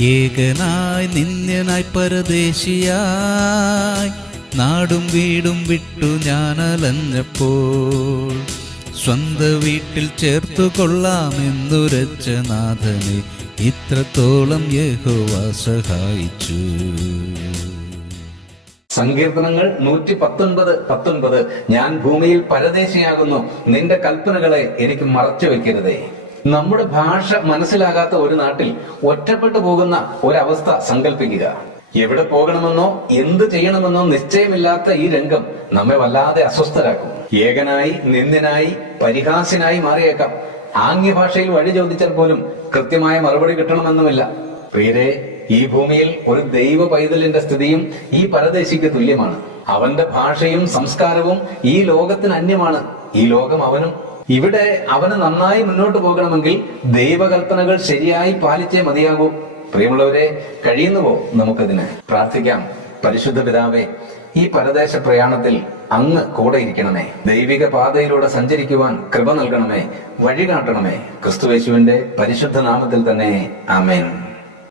ഏകനായി നിന്യനായി പരദേശിയായി നാടും വീടും വിട്ടു ഞാൻ അലഞ്ഞപ്പോൾ സ്വന്ത വീട്ടിൽ ചേർത്തു കൊള്ളാമെന്നുരച്ച നാഥനെ ഇത്രത്തോളം യഹോവ സഹായിച്ചു. സങ്കീർത്തനങ്ങൾ നൂറ്റി പത്തൊൻപത് പത്തൊൻപത് ഞാൻ ഭൂമിയിൽ പരദേശിയാകുന്നു. നിന്റെ കൽപ്പനകളെ എനിക്ക് മറച്ചു വെക്കരുതേ. നമ്മുടെ ഭാഷ മനസ്സിലാകാത്ത ഒരു നാട്ടിൽ ഒറ്റപ്പെട്ടു പോകുന്ന ഒരവസ്ഥ സങ്കല്പിക്കുക എവിടെ പോകണമെന്നോ എന്ത് ചെയ്യണമെന്നോ നിശ്ചയമില്ലാത്ത ഈ രംഗം നമ്മെ വല്ലാതെ അസ്വസ്ഥരാക്കും. ഏകനായി നിന്ദനായി പരിഹാസ്യനായി മാറിയേക്കാം. ആംഗ്യ ഭാഷയിൽ വഴി ചോദിച്ചാൽ പോലും കൃത്യമായ മറുപടി കിട്ടണമെന്നുമില്ല. പ്രിയരെ ഈ ഭൂമിയിൽ ഒരു ദൈവ പൈതലിന്റെ സ്ഥിതിയും ഈ പരദേശിക്ക് തുല്യമാണ്. അവന്റെ ഭാഷയും സംസ്കാരവും ഈ ലോകത്തിന് അന്യമാണ്. ഈ ലോകം അവനും ഇവിടെ അവന് നന്നായി മുന്നോട്ട് പോകണമെങ്കിൽ ദൈവകൽപ്പനകൾ ശരിയായി പാലിച്ചേ മതിയാകൂ. പ്രിയമുള്ളവരെ കഴിയുന്നുവോ നമുക്കതിന് പ്രാർത്ഥിക്കാം. പരിശുദ്ധ പിതാവേ ഈ പരദേശ പ്രയാണത്തിൽ അങ്ങ് കൂടെ ഇരിക്കണമേ. ദൈവിക പാതയിലൂടെ സഞ്ചരിക്കുവാൻ കൃപ നൽകണമേ. വഴി കാട്ടണമേ. ക്രിസ്തുവേശുവിന്റെ പരിശുദ്ധ നാമത്തിൽ തന്നെ. ആമേൻ.